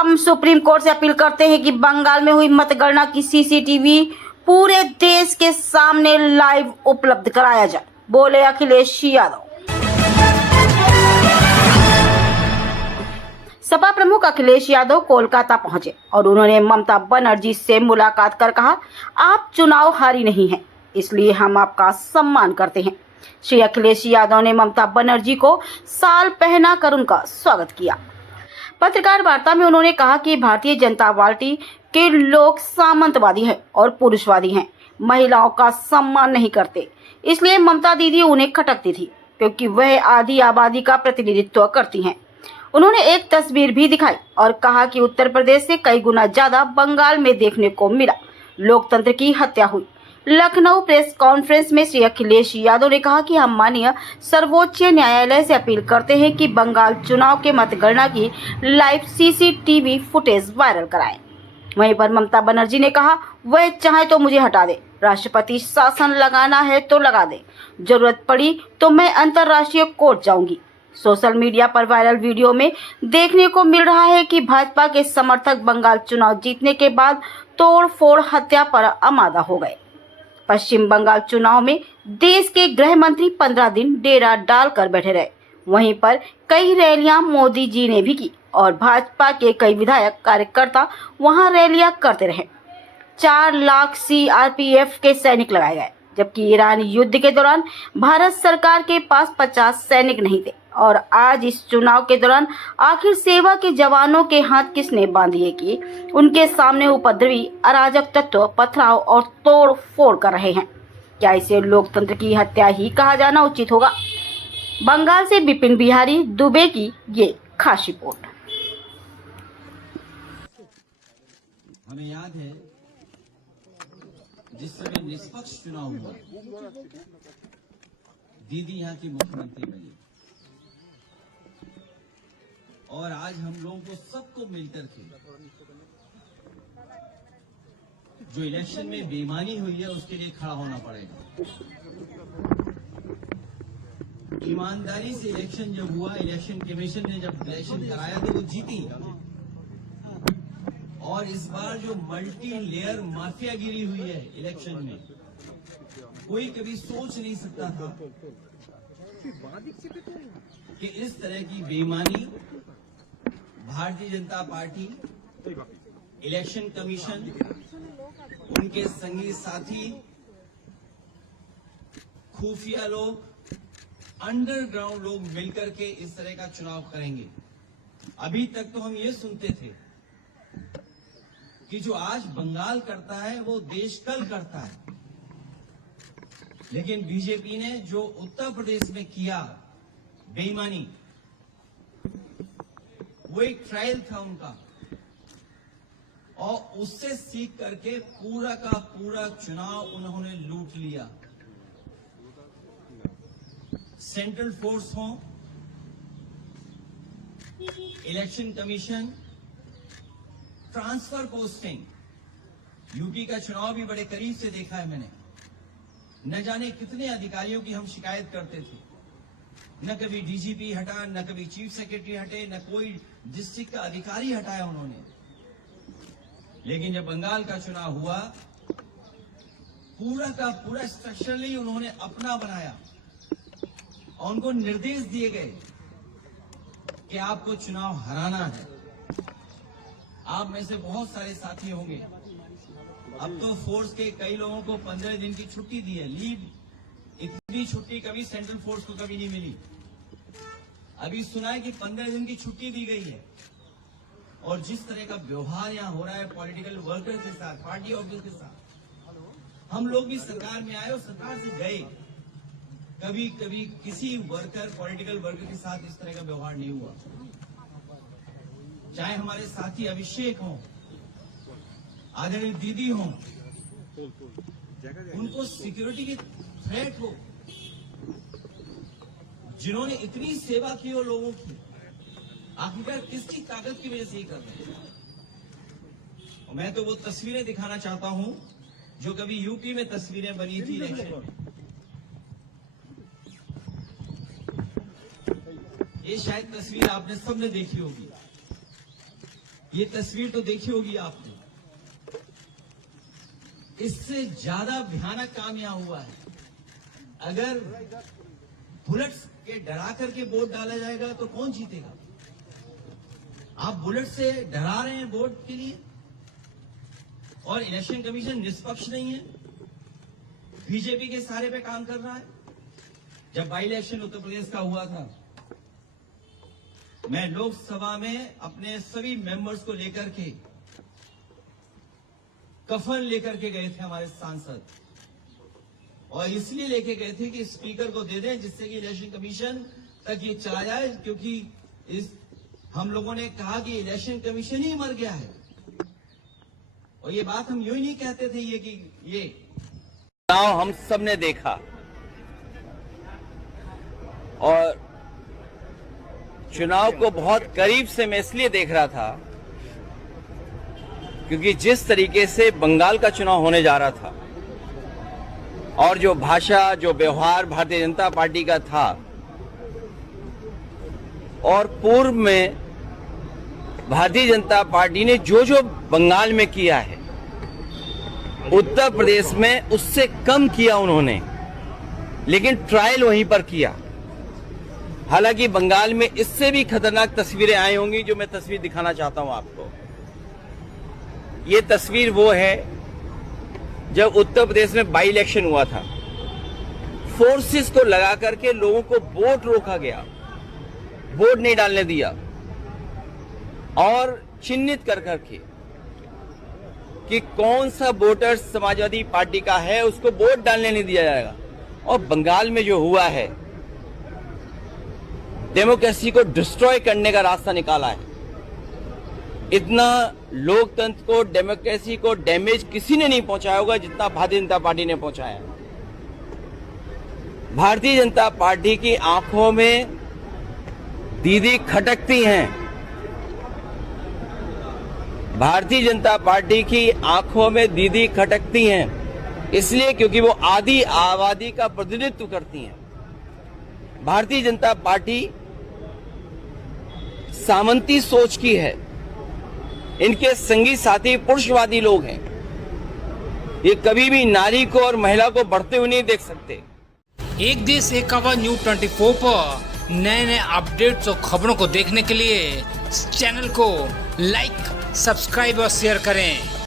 हम supreme court से appeal करते हैं कि बंगाल में हुई मतगणना की सीसीटीवी पूरे देश के सामने लाइव उपलब्ध कराया जाए, बोले अखिलेश यादव। सपा प्रमुख अखिलेश यादव कोलकाता पहुंचे और उन्होंने ममता बनर्जी से मुलाकात कर कहा, आप चुनाव हारी नहीं हैं, इसलिए हम आपका सम्मान करते हैं। श्री अखिलेश यादव ने ममता बनर्जी को साल पहनाकर उनका स्वागत किया। पत्रकार वार्ता में उन्होंने कहा कि भारतीय जनता पार्टी के लोग सामंतवादी हैं और पुरुषवादी हैं, महिलाओं का सम्मान नहीं करते, इसलिए ममता दीदी उन्हें खटकती थी क्योंकि वह आधी आबादी का प्रतिनिधित्व करती हैं। उन्होंने एक तस्वीर भी दिखाई और कहा कि उत्तर प्रदेश से कई गुना ज्यादा बंगाल में देखने को मिला, लोकतंत्र की हत्या हुई। लखनऊ प्रेस कॉन्फ्रेंस में श्री अखिलेश यादव ने कहा कि हम माननीय सर्वोच्च न्यायालय से अपील करते हैं कि बंगाल चुनाव के मतगणना की लाइव सीसीटीवी फुटेज वायरल कराएं। वहीं पर ममता बनर्जी ने कहा, वह चाहे तो मुझे हटा दे, राष्ट्रपति शासन लगाना है तो लगा दे, जरूरत पड़ी तो मैं अंतर्राष्ट्रीय कोर्ट जाऊंगी। सोशल मीडिया पर वायरल वीडियो में देखने को मिल रहा है कि भाजपा के समर्थक बंगाल चुनाव जीतने के बाद तोड़फोड़ हत्या पर आमादा हो गए। पश्चिम बंगाल चुनाव में देश के गृह मंत्री 15 दिन डेरा डालकर बैठे रहे। वहीं पर कई रैलियां मोदी जी ने भी की और भाजपा के कई विधायक कार्यकर्ता वहां रैलियां करते रहे। 4 लाख सीआरपीएफ के सैनिक लगाए गए, जबकि ईरान युद्ध के दौरान भारत सरकार के पास 50 सैनिक नहीं थे। और आज इस चुनाव के दौरान आखिर सेवा के जवानों के हाथ किसने बांधिए कि उनके सामने उपद्रवी अराजक तत्व पथराव और तोड़ फोड़ कर रहे हैं। क्या इसे लोकतंत्र की हत्या ही कहा जाना उचित होगा? बंगाल से बिपिन बिहारी दुबे की ये खास रिपोर्ट। हमें याद है जिस समय निष्पक्ष चुनाव हुआ, दीदी यहाँ की मुख्यमंत्री बनी और आज हम लोगों को सबको मिलकर के जो इलेक्शन में बेईमानी हुई है उसके लिए खड़ा होना पड़ेगा। ईमानदारी से इलेक्शन जब हुआ, इलेक्शन कमीशन ने जब इलेक्शन कराया तो वो जीती। और इस बार जो मल्टी लेयर माफियागिरी हुई है इलेक्शन में, कोई कभी सोच नहीं सकता था कि इस तरह की बेईमानी Bharatiya Janata party, election commission, उनके संगी साथी, खुफिया लोग, अंडरग्राउंड लोग मिलकर के इस तरह का चुनाव करेंगे। अभी तक तो हम ये सुनते थे कि जो आज बंगाल करता है वो देश कल करता है, लेकिन बीजेपी ने जो उत्तर प्रदेश में किया बेईमानी, वो एक ट्रायल था उनका और उससे सीख करके पूरा का पूरा चुनाव उन्होंने लूट लिया। सेंट्रल फोर्स हो, election commission, transfer posting, UP का चुनाव भी बड़े करीब से देखा है मैंने। न जाने कितने अधिकारियों की हम शिकायत करते थे, न कभी डीजीपी हटा, न कभी चीफ सेक्रेटरी हटे, न कोई डिस्ट्रिक्ट का अधिकारी हटाया उन्होंने। लेकिन जब बंगाल का चुनाव हुआ, पूरा का पूरा स्ट्रक्चरली उन्होंने अपना बनाया और उनको निर्देश दिए गए कि आपको चुनाव हराना है। आप में से बहुत सारे साथी होंगे, अब तो फोर्स के कई लोगों को 15 दिन की छुट्टी दी है, लीव। इतनी छुट्टी कभी सेंट्रल फोर्स को कभी नहीं मिली। अभी सुना है कि 15 दिन की छुट्टी दी गई है। और जिस तरह का व्यवहार यहाँ हो रहा है पॉलिटिकल वर्कर के साथ, पार्टी ऑफिस के साथ, हम लोग भी सरकार में आए और सरकार से गए, कभी कभी किसी वर्कर, पॉलिटिकल वर्कर के साथ इस तरह का व्यवहार नहीं हुआ। चाहे हमारे साथी अभिषेक हों, आदरणीय दीदी हों, उनको सिक्योरिटी की थ्रेट हो, जिन्होंने इतनी सेवा की हो लोगों की, आखिरकार किसकी ताकत की वजह से ही कर रहे हैं। और मैं तो वो तस्वीरें दिखाना चाहता हूं जो कभी यूपी में तस्वीरें बनी थी इलेक्शन में। ये शायद तस्वीर आपने सबने देखी होगी। ये तस्वीर तो देखी होगी आपने। इससे ज्यादा भयानक काम यहां हुआ है। अगर बुलेट्स के डरा करके वोट डाला जाएगा तो कौन जीतेगा? आप बुलेट से डरा रहे हैं वोट के लिए, और इलेक्शन कमीशन निष्पक्ष नहीं है, बीजेपी के सहारे पे काम कर रहा है। जब बाई इलेक्शन उत्तर प्रदेश का हुआ था, मैं लोकसभा में अपने सभी मेंबर्स को लेकर के कफन लेकर के गए थे हमारे सांसद, और इसलिए लेके गए थे कि स्पीकर को दे दें जिससे कि इलेक्शन कमीशन तक ये चला जाए, क्योंकि हम लोगों ने कहा कि इलेक्शन कमीशन ही मर गया है। और ये बात हम यूं ही नहीं कहते थे ये चुनाव हम सब ने देखा, और चुनाव को बहुत करीब से मैं इसलिए देख रहा था क्योंकि जिस तरीके से बंगाल का चुनाव होने जा रहा था और जो भाषा, जो व्यवहार भारतीय जनता पार्टी का था, और पूर्व में भारतीय जनता पार्टी ने जो जो बंगाल में किया है, उत्तर प्रदेश में उससे कम किया उन्होंने, लेकिन ट्रायल वहीं पर किया। हालांकि बंगाल में इससे भी खतरनाक तस्वीरें आई होंगी, जो मैं तस्वीर दिखाना चाहता हूं आपको। ये तस्वीर वो है जब उत्तर प्रदेश में बाई इलेक्शन हुआ था। फोर्सेस को लगा करके लोगों को वोट रोका गया, वोट नहीं डालने दिया, और चिन्हित कर करके कि कौन सा वोटर समाजवादी पार्टी का है उसको वोट डालने नहीं दिया जाएगा। और बंगाल में जो हुआ है, डेमोक्रेसी को डिस्ट्रॉय करने का रास्ता निकाला है। इतना लोकतंत्र को, डेमोक्रेसी को डैमेज किसी ने नहीं पहुंचाया होगा जितना भारतीय जनता पार्टी ने पहुंचाया। भारतीय जनता पार्टी की आंखों में दीदी खटकती हैं। भारतीय जनता पार्टी की आंखों में दीदी खटकती हैं, इसलिए क्योंकि वो आधी आबादी का प्रतिनिधित्व करती हैं। भारतीय जनता पार्टी सामंती सोच की है, इनके संगी साथी पुरुषवादी लोग हैं। ये कभी भी नारी को और महिला को बढ़ते हुए नहीं देख सकते। एक देश एक आवाज न्यूज 24 पर नए अपडेट्स और खबरों को देखने के लिए चैनल को लाइक, सब्सक्राइब और शेयर करें।